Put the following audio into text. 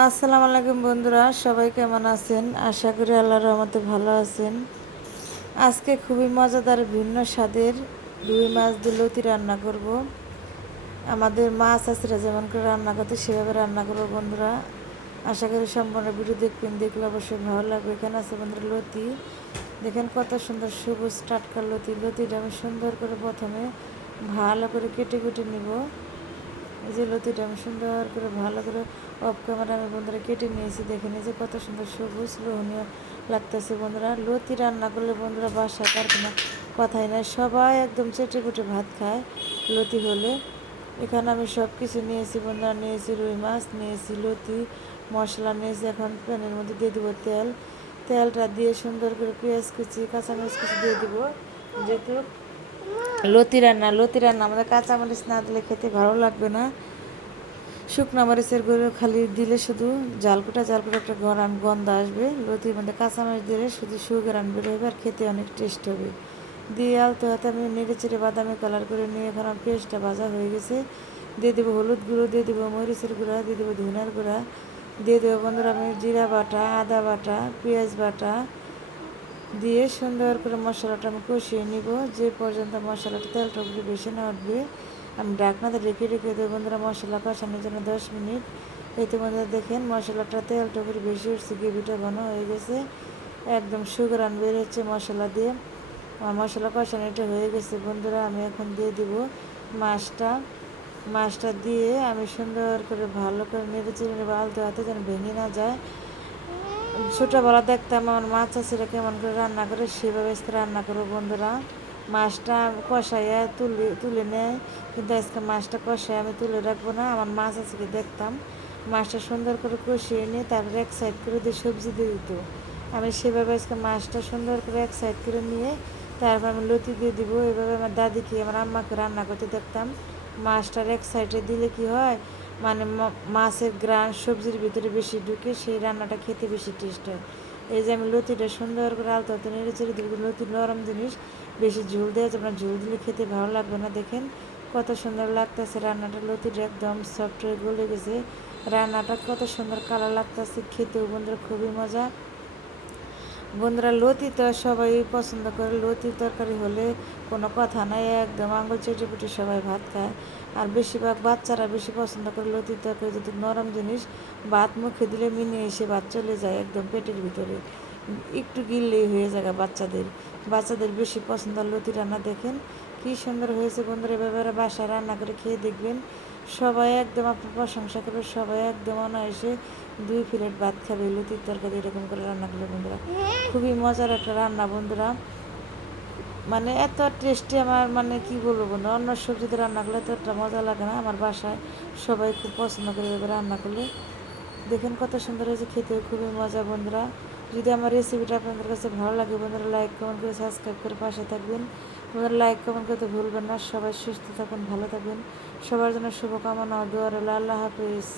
আসসালামু আলাইকুম বন্ধুরা, সবাই কেমন আছেন? আশা করি আল্লাহর রহমতে ভালো আছেন। আজকে খুবই মজাদার ভিন্ন স্বাদের রুই মাছ দিয়ে লতি রান্না করব। আমাদের মা চাচিরা যেমন করে রান্না করতে সেভাবে রান্না করবো বন্ধুরা। আশা করি সম্পূর্ণ ভিডিও দেখবেন, দেখলে অবশ্যই ভালো লাগবে। এখানে আছে বন্ধুরা লতি, দেখেন কত সুন্দর সবুজ টাটকা লতি। লতিটা আমি সুন্দর করে প্রথমে ভালো করে কেটে কেটে নিব। এই যে লতিটা আমি সুন্দর করে ভালো করে অফ ক্যামেরা আমি বন্ধুরা কেটে নিয়েছি। দেখে এই যে কত সুন্দর সবুজ লোহনীয় লাগতেছে বন্ধুরা। লতি রান্না করলে বন্ধুরা বাসায় তার কোনো কথাই নাই, সবাই একদম চেটে কুটে ভাত খায় লতি হলে। এখানে আমি সব কিছু নিয়েছি বন্ধুরা, নিয়েছি রুই মাছ, নিয়েছি লতি, মশলা নিয়েছি। এখন প্যানের মধ্যে দিয়ে দেবো তেল। তেলটা দিয়ে সুন্দর করে পেঁয়াজ কুচি কাঁচামরিচ কুচি দিয়ে দেবো। যেহেতু লতি রান্না আমাদের কাঁচামরিচ না দিলে খেতে ভালো লাগবে না। শুকনো মরিচের গুঁড়ো খালি দিলে শুধু জালকুটা একটা গন্ধ আসবে। লতির মধ্যে কাঁচামরিচ দিলে শুধু সুঘ্রাণ বের হবে আর খেতে অনেক টেস্ট হবে। দিয়ে আলতো হাতে আমি নেড়ে চেড়ে বাদামি কালার করে নিয়ে এখন আমার পেস্টটা ভাজা হয়ে গেছে। দিয়ে দেবো হলুদ গুঁড়ো, দিয়ে দেবো মরিচের গুঁড়া, দিয়ে দেবো ধনিয়ার গুঁড়া, দিয়ে দেবো বন্ধুরা আমি জিরা বাটা, আদা বাটা, পেঁয়াজ বাটা দিয়ে সুন্দর করে মশলাটা আমি কষিয়ে নিব। যে পর্যন্ত মশলাটা তেলটা উপরে বেশি না উঠবে আমি ঢাকনাতে রেখে দেবো বন্ধুরা মশলা কষানোর জন্য 10 মিনিট। এতে বন্ধুরা দেখেন মশলাটা তেলটা উপরে বেশি উঠছে, গ্রেভিটা ঘন হয়ে গেছে, একদম সুঘ্রাণ বের হচ্ছে মশলা দিয়ে। আমার মশলা কষানোটা হয়ে গেছে বন্ধুরা। আমি এখন দিয়ে দিব মাছটা দিয়ে আমি সুন্দর করে ভালো করে নেড়ে চেড়ে নেবো আলতো হাতে যেন ভেঙে না যায়। ছোটোবেলা দেখতাম আমার মাছ চাষিরা কেমন করে রান্না করে, সেভাবে আজকে রান্না করবো বন্ধুরা। মাছটা কষাইয়া তুলে নেয়, কিন্তু আজকে মাছটা কষাই আমি তুলে রাখবো না। আমার মাছ আজকে দেখতাম মাছটা সুন্দর করে কষিয়ে নিয়ে তারপরে এক সাইড করে দিয়ে সবজি দিয়ে দিত। আমি সেভাবে আজকে মাছটা সুন্দর করে এক সাইড করে নিয়ে তারপর আমি লতি দিয়ে দিব। এভাবে আমার দাদিকে আমার আম্মাকে রান্না করতে দেখতাম। মাছটার এক সাইডে দিলে কি হয়, মানে মাছের গ্রান সবজির ভিতরে বেশি ঢুকে, সেই রান্নাটা খেতে বেশি টেস্ট হয়। এই যে আমি লতিটা সুন্দর করে আলতো হাতে নেড়ে চেড়ে দেবো। লতি নরম জিনিস, বেশি ঝোল দেওয়া যাবে না, ঝোল দিলে খেতে ভালো লাগবে না। দেখেন কত সুন্দর লাগতেছে রান্নাটা, লতিটা একদম সফট হয়ে গলে গেছে। রান্নাটা কত সুন্দর কালার লাগতেছে, খেতেও বন্ধুরা খুবই মজা। বন্ধুরা লতি তো সবাই পছন্দ করে, লতি তরকারি হলে কোনো কথা নাই, একদম আঙুল চেটে পুটে সবাই ভাত খায়। আর বেশিরভাগ বাচ্চারা বেশি পছন্দ করে লতি তরকারি, যদি নরম জিনিস ভাত মুখে দিলে মিনে এসে ভাত চলে যায় একদম পেটের ভিতরে, একটু গিললেই হয়ে যায় বাচ্চাদের বেশি পছন্দ লতি রান্না। দেখেন কি সুন্দর হয়েছে বন্ধুরা, এভাবে বাসায় রান্না করে খেয়ে দেখবেন, সবাই একদম আপনার প্রশংসা করবে, সবাই একদম অনায়াসে 2 প্লেট ভাত খাবে লতির তরকারি এরকম করে রান্না করবে বন্ধুরা। খুবই মজার একটা রান্না বন্ধুরা, মানে এত টেস্টি, আমার মানে কি বলবো বন্ধুরা, অন্য সবজিতে রান্না করলে এতটা মজা লাগে না। আমার বাসায় সবাই খুব পছন্দ করে এভাবে রান্না করলে। দেখেন কত সুন্দর হয়েছে, খেতে খুবই মজা বন্ধুরা। যদি আমার রেসিপিটা আপনাদের কাছে ভালো লাগে বন্ধুরা, লাইক কমেন্ট করে সাবস্ক্রাইব করে পাশে থাকবেন বন্ধুরা। লাইক কমেন্ট করতে ভুলবেন না। সবাই সুস্থ থাকুন, ভালো থাকবেন, সবার জন্য শুভকামনা ও দোয়া রইল। আল্লাহ হাফিজ।